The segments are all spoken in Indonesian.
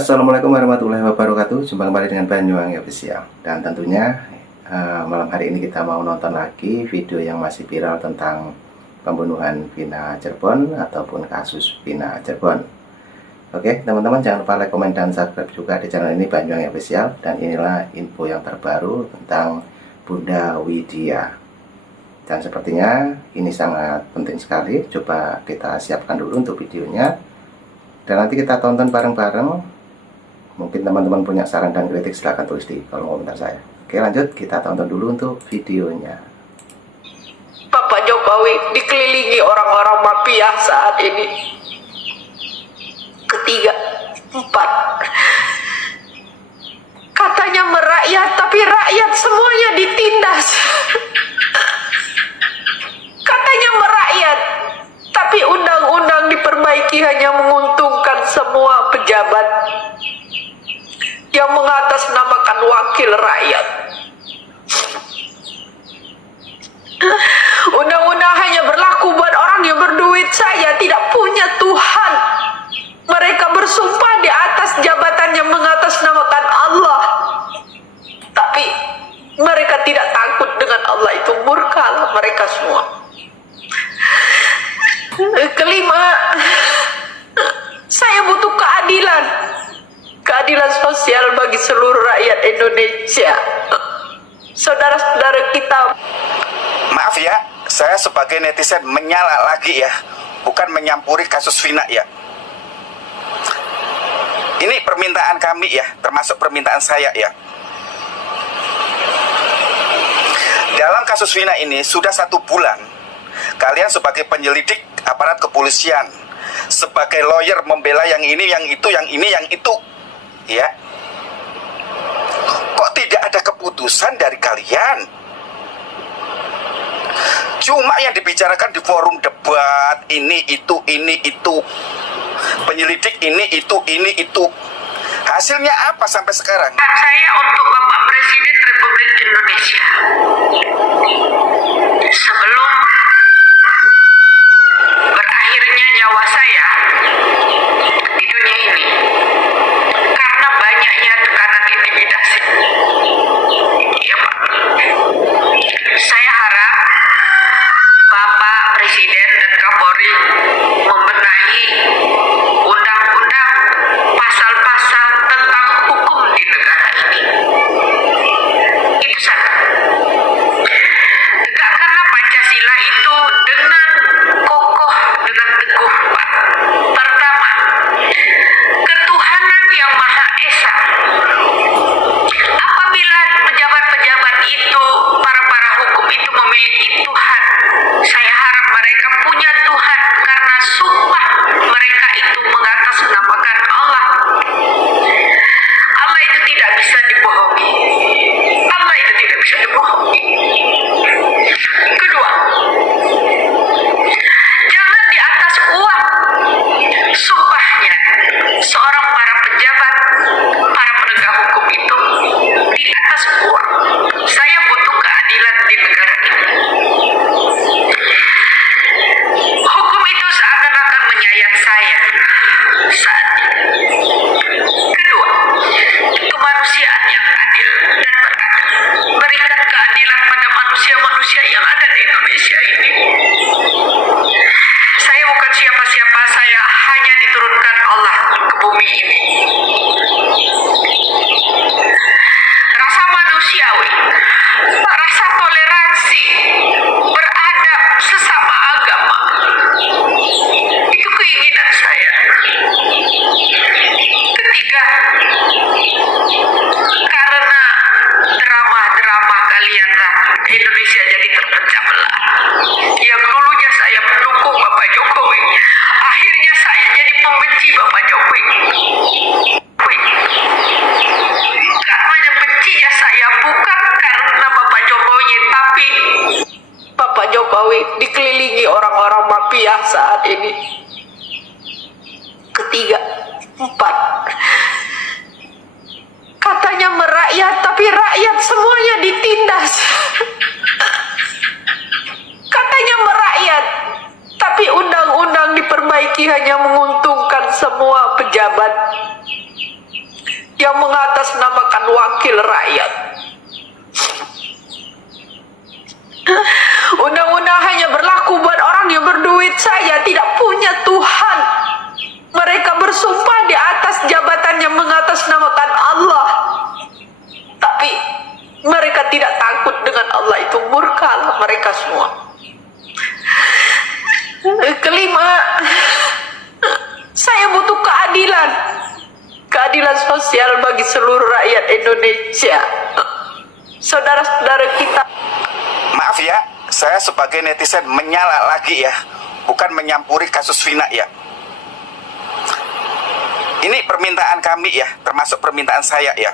Assalamualaikum warahmatullahi wabarakatuh. Jumpa kembali dengan Banyuwangi Official. Dan tentunya malam hari ini kita mau nonton lagi video yang masih viral tentang pembunuhan Vina Cirebon ataupun kasus Vina Cirebon. Oke teman-teman, jangan lupa like, komen, dan subscribe juga di channel ini Banyuwangi Official. Dan inilah info yang terbaru tentang Bunda Widya. Dan sepertinya ini sangat penting sekali. Coba kita siapkan dulu untuk videonya, dan nanti kita tonton bareng-bareng. Mungkin teman-teman punya saran dan kritik, silahkan tulis di kolom komentar saya. Oke lanjut, kita tonton dulu untuk videonya. Bapak Jokowi dikelilingi orang-orang mafia saat ini. Ketiga, empat. Katanya merakyat, tapi rakyat semuanya ditindas. Katanya merakyat, tapi undang-undang diperbaiki hanya menguntungkan semua pejabat yang mengatasnamakan wakil rakyat. Undang-undang hanya berlaku buat orang yang berduit saja, tidak punya Tuhan. Mereka bersumpah di atas jabatan yang mengatasnamakan Allah, tapi mereka tidak takut dengan Allah. Itu murka mereka semua. Kelima, saya butuh keadilan. Keadilan sosial bagi seluruh rakyat Indonesia. Saudara-saudara kita. Maaf ya, saya sebagai netizen menyala lagi ya, bukan menyampuri kasus Vina ya. Ini permintaan kami ya, termasuk permintaan saya ya. Dalam kasus Vina ini sudah 1 bulan, kalian sebagai penyelidik aparat kepolisian, sebagai lawyer membela yang ini, yang itu, yang ini, yang itu, ya. Kok tidak ada keputusan dari kalian? Cuma yang dibicarakan di forum debat, ini, itu, penyelidik ini, itu. Hasilnya apa sampai sekarang? Saya untuk Bapak Presiden Republik Indonesia, sebelum berakhirnya nyawa saya di dunia ini karena banyaknya tekanan intimidasi, ya Pak, saya harap Bapak Presiden dan Kapolri membenahi undang-undang, pasal-pasal tentang hukum di negara ini. Itu saja. Tegakkanlah Pancasila itu dengan kokoh, dengan teguh, Pak. Pertama, ketuhanan yang Maha Esa. Apabila pejabat-pejabat itu, para hukum itu memiliki Tuhan, saya harap mereka punya Tuhan, karena sumpah mereka itu mengatasnamakan Allah. Allah itu tidak bisa dibohongi. Allah itu tidak bisa dibohongi. Kedua, jangan di atas uang sumpahnya seorang para pejabat, para penegak hukum itu di atas uang. Saya butuh keadilan di negara ini. Hukum itu seakan-akan menyayat saya saat ini. Kedua, kemanusiaan yang adil dan beradab. Berikan keadilan pada manusia-manusia yang ada di Indonesia ini. Saya bukan siapa-siapa, saya hanya diturunkan Allah ke bumi ini. Rasa manusiawi, rasa toleransi, beradab sesama agama, itu keinginan saya. Ketiga, karena drama-drama kalian lah Indonesia jadi terpecah belah. Yang dulunya saya mendukung Bapak Jokowi, akhirnya saya jadi pembenci Bapak Jokowi. Karena yang bencinya saya bukan karena Bapak Jokowi, tapi Bapak Jokowi dikelilingi orang-orang mafia saat ini. Ketiga, empat. Katanya merakyat, tapi rakyat semuanya ditindas. Katanya merakyat, tapi undang-undang diperbaiki hanya menguntungkan semua pejabat yang mengatasnamakan wakil rakyat. Undang-undang hanya berlaku buat orang yang berduit saja, tidak punya Tuhan. Mereka bersumpah di atas jabatannya mengatasnamakan Allah, tapi mereka tidak takut dengan Allah. Itu murka mereka semua. Kelima, saya butuh keadilan. Keadilan sosial bagi seluruh rakyat Indonesia. Saudara-saudara kita. Maaf ya, saya sebagai netizen menyala lagi ya, bukan menyampuri kasus Vina ya. Ini permintaan kami ya, termasuk permintaan saya ya.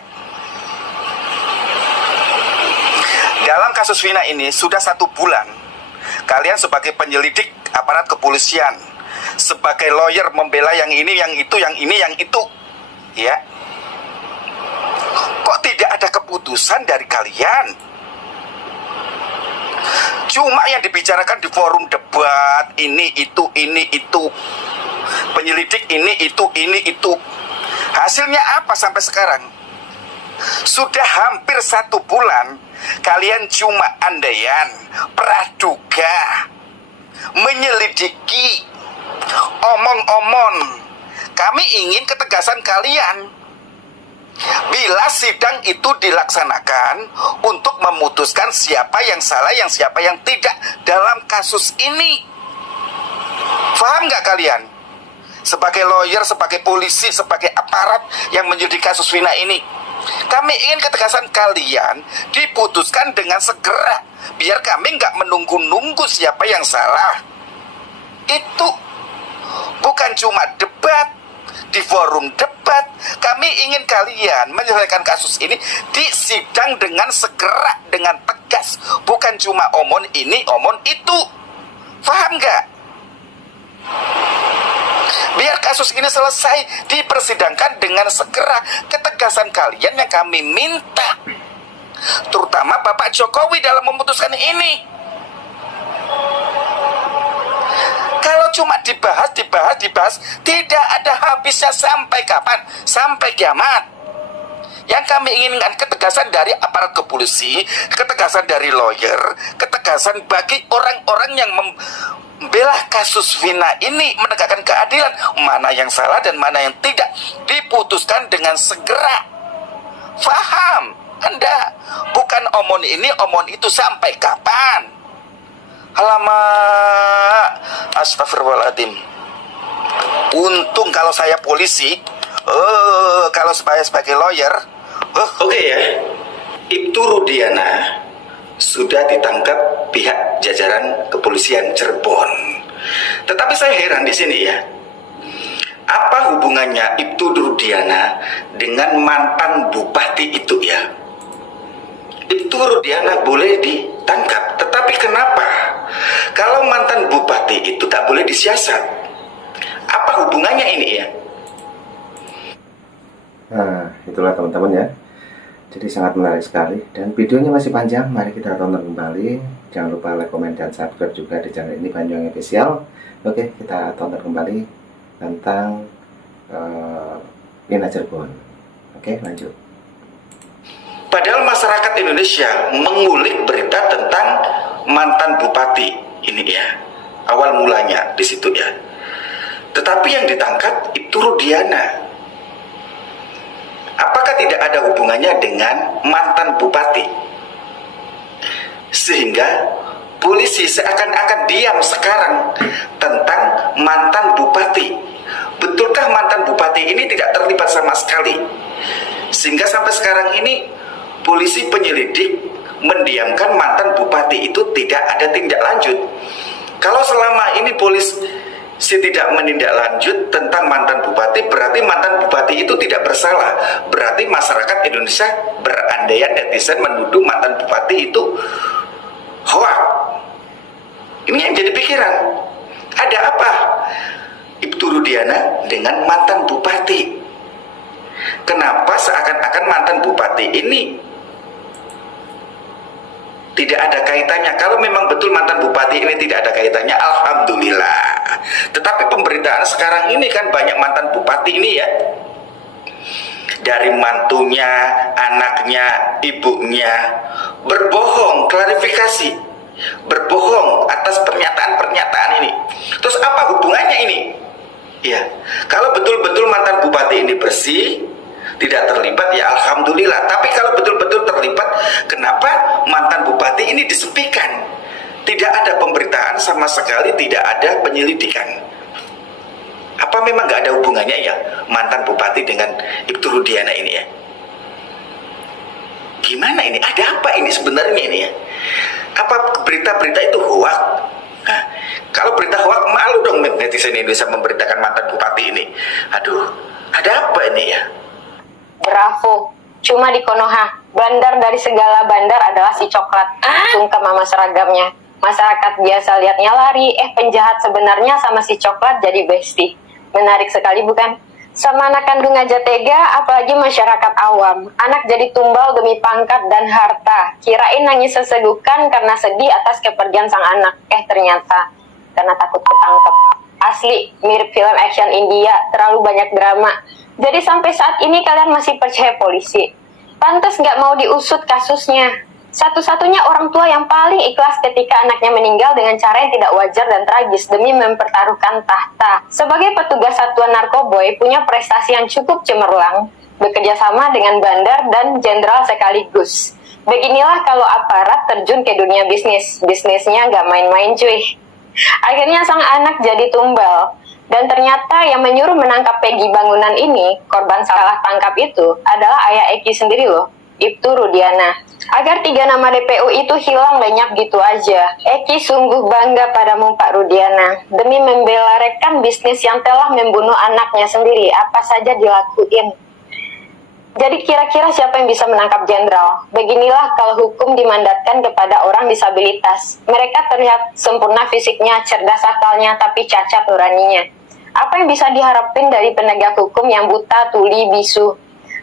Dalam kasus Vina ini sudah 1 bulan, kalian sebagai penyelidik aparat kepolisian, sebagai lawyer membela yang ini, yang itu, yang ini, yang itu, ya. Kok tidak ada keputusan dari kalian? Cuma yang dibicarakan di forum debat, ini, itu, penyelidik ini, itu. Hasilnya apa sampai sekarang? Sudah hampir 1 bulan, kalian cuma andaian, praduga, menyelidiki, omong-omong. Kami ingin ketegasan kalian. Bila sidang itu dilaksanakan untuk memutuskan siapa yang salah, yang siapa yang tidak dalam kasus ini. Paham nggak kalian? Sebagai lawyer, sebagai polisi, sebagai aparat yang menyelidiki kasus Vina ini, kami ingin ketegasan kalian diputuskan dengan segera, biar kami nggak menunggu-nunggu siapa yang salah. Itu bukan cuma debat di forum debat. Kami ingin kalian menyelesaikan kasus ini di sidang dengan segera, dengan tegas, bukan cuma omong ini, omong itu. Paham nggak? Biar kasus ini selesai, dipersidangkan dengan segera. Ketegasan kalian yang kami minta, terutama Bapak Jokowi dalam memutuskan ini. Kalau cuma dibahas, tidak ada habisnya sampai kapan? Sampai kiamat. Yang kami inginkan ketegasan dari aparat kepolisi, ketegasan dari lawyer, ketegasan bagi orang-orang yang membela kasus Vina ini, menegakkan keadilan, mana yang salah dan mana yang tidak, diputuskan dengan segera. Faham Anda? Bukan omong ini, omong itu, sampai kapan? Alamak, astagfirullahaladzim. Untung kalau saya polisi, kalau saya sebagai lawyer. Oke ya, Ibtu Rudiana sudah ditangkap pihak jajaran kepolisian Cirebon. Tetapi saya heran di sini ya, apa hubungannya Ibtu Rudiana dengan mantan bupati itu ya? Ibtu Rudiana boleh ditangkap, tetapi kenapa kalau mantan bupati itu tak boleh disiasat? Apa hubungannya ini ya? Nah, itulah teman-teman ya. Jadi sangat menarik sekali, dan videonya masih panjang. Mari kita tonton kembali. Jangan lupa like, komen, dan subscribe juga di channel ini, Banyuwangi Official. Oke, kita tonton kembali tentang Vina Cirebon. Oke, lanjut. Padahal masyarakat Indonesia mengulik berita tentang mantan bupati ini ya, awal mulanya di situ ya. Tetapi yang ditangkap itu Rudiana. Apakah tidak ada hubungannya dengan mantan bupati? Sehingga polisi seakan-akan diam sekarang tentang mantan bupati. Betulkah mantan bupati ini tidak terlibat sama sekali? Sehingga sampai sekarang ini polisi penyelidik mendiamkan mantan bupati itu tidak ada tindak lanjut. Kalau selama ini polisi tidak menindaklanjut tentang mantan bupati, berarti mantan bupati itu tidak bersalah. Berarti masyarakat Indonesia berandaian, netizen menuduh mantan bupati itu hoax. Ini yang jadi pikiran. Ada apa Ibtu Rudiana dengan mantan bupati? Kenapa seakan-akan mantan bupati ini tidak ada kaitannya? Kalau memang betul mantan bupati ini tidak ada kaitannya, alhamdulillah. Tetapi pemberitaan sekarang ini kan banyak mantan bupati ini ya. dari mantunya, anaknya, ibunya, berbohong, klarifikasi, berbohong atas pernyataan-pernyataan ini. Terus apa hubungannya ini? Ya, kalau betul-betul mantan bupati ini bersih, tidak terlibat, ya alhamdulillah. Tapi kalau betul-betul terlibat, kenapa mantan bupati ini disepikan? Tidak ada pemberitaan sama sekali, tidak ada penyelidikan. Apa memang nggak ada hubungannya ya mantan bupati dengan Ibtu Rudiana ini ya? Gimana ini? Ada apa ini sebenarnya ini ya? Apa berita-berita itu hoak? Nah, kalau berita hoak, malu dong netizen Indonesia memberitakan mantan bupati ini. Aduh, ada apa ini ya? Bravo, cuma di Konoha. Bandar dari segala bandar adalah si coklat. Sungkem sama seragamnya. Masyarakat biasa lihatnya lari, penjahat sebenarnya sama si coklat jadi bestie. Menarik sekali bukan? Sama anak kandung aja tega, apalagi masyarakat awam. Anak jadi tumbal demi pangkat dan harta. Kirain nangis sesegukan karena sedih atas kepergian sang anak. Ternyata karena takut ketangkep. Asli, mirip film action India, terlalu banyak drama. Jadi sampai saat ini kalian masih percaya polisi. Pantas nggak mau diusut kasusnya. Satu-satunya orang tua yang paling ikhlas ketika anaknya meninggal dengan cara yang tidak wajar dan tragis demi mempertaruhkan tahta. Sebagai petugas satuan narkoboy punya prestasi yang cukup cemerlang, bekerja sama dengan bandar dan jenderal sekaligus. Beginilah kalau aparat terjun ke dunia bisnis. Bisnisnya nggak main-main cuy. Akhirnya sang anak jadi tumbal. Dan ternyata yang menyuruh menangkap Peggy Bangunan ini, korban salah tangkap itu, adalah ayah Eki sendiri loh, Ibtu Rudiana. Agar 3 nama DPO itu hilang lenyap gitu aja. Eki sungguh bangga padamu Pak Rudiana. Demi membela rekan bisnis yang telah membunuh anaknya sendiri, apa saja dilakuin. Jadi kira-kira siapa yang bisa menangkap jenderal? Beginilah kalau hukum dimandatkan kepada orang disabilitas. Mereka terlihat sempurna fisiknya, cerdas akalnya, tapi cacat nuraninya. Apa yang bisa diharapin dari penegak hukum yang buta, tuli, bisu?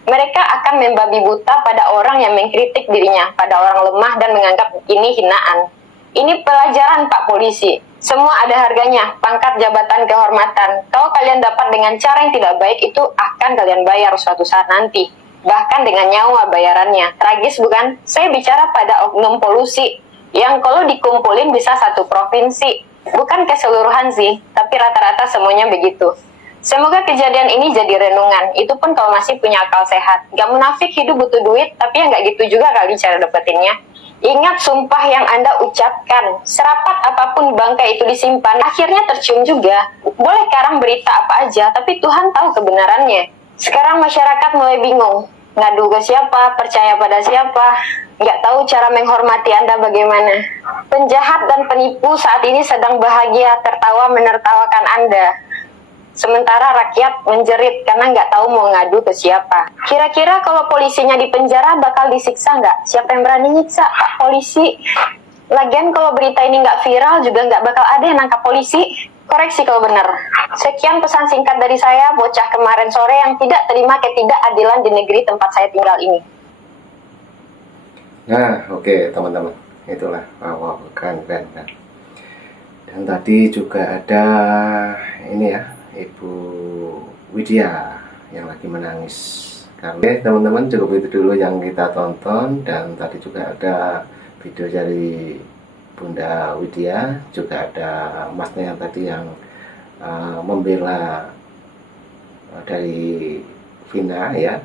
Mereka akan membabi buta pada orang yang mengkritik dirinya, pada orang lemah dan menganggap ini hinaan. Ini pelajaran Pak Polisi. Semua ada harganya, pangkat, jabatan, kehormatan. Kalau kalian dapat dengan cara yang tidak baik, itu akan kalian bayar suatu saat nanti. Bahkan dengan nyawa bayarannya. Tragis bukan? Saya bicara pada oknum polusi, yang kalau dikumpulin bisa satu provinsi. Bukan keseluruhan sih, tapi rata-rata semuanya begitu. Semoga kejadian ini jadi renungan, itu pun kalau masih punya akal sehat. Gak munafik hidup butuh duit, tapi ya gak gitu juga kali cara dapetinnya. Ingat sumpah yang Anda ucapkan, serapat apapun bangkai itu disimpan, akhirnya tercium juga. Boleh karang berita apa aja, tapi Tuhan tahu kebenarannya. Sekarang masyarakat mulai bingung, ngadu ke siapa, percaya pada siapa, gak tahu cara menghormati Anda bagaimana. Penjahat dan penipu saat ini sedang bahagia, tertawa menertawakan Anda. Sementara rakyat menjerit karena nggak tahu mau ngadu ke siapa. Kira-kira kalau polisinya di penjara bakal disiksa nggak? Siapa yang berani nyiksa Pak Polisi? Lagian kalau berita ini nggak viral juga nggak bakal ada yang nangkap polisi. Koreksi kalau benar. Sekian pesan singkat dari saya, bocah kemarin sore yang tidak terima ketidakadilan di negeri tempat saya tinggal ini. Nah, oke teman-teman, itulah keren. Dan tadi juga ada ini ya, Ibu Widya yang lagi menangis. Karena teman-teman cukup itu dulu yang kita tonton, dan tadi juga ada video dari Bunda Widya, juga ada masnya yang tadi yang membela dari Vina ya,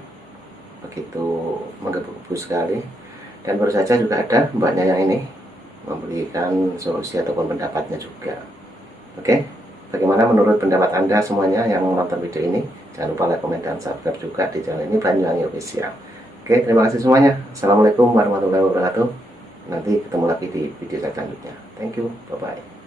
begitu menggebu-gebu sekali. Dan baru saja juga ada mbaknya yang ini memberikan solusi ataupun pendapatnya juga. Oke, bagaimana menurut pendapat Anda semuanya yang menonton video ini? Jangan lupa like, komen, dan subscribe juga di channel ini, Banyuwangi Official. Oke, terima kasih semuanya. Assalamualaikum warahmatullahi wabarakatuh. Nanti ketemu lagi di video selanjutnya. Thank you, bye-bye.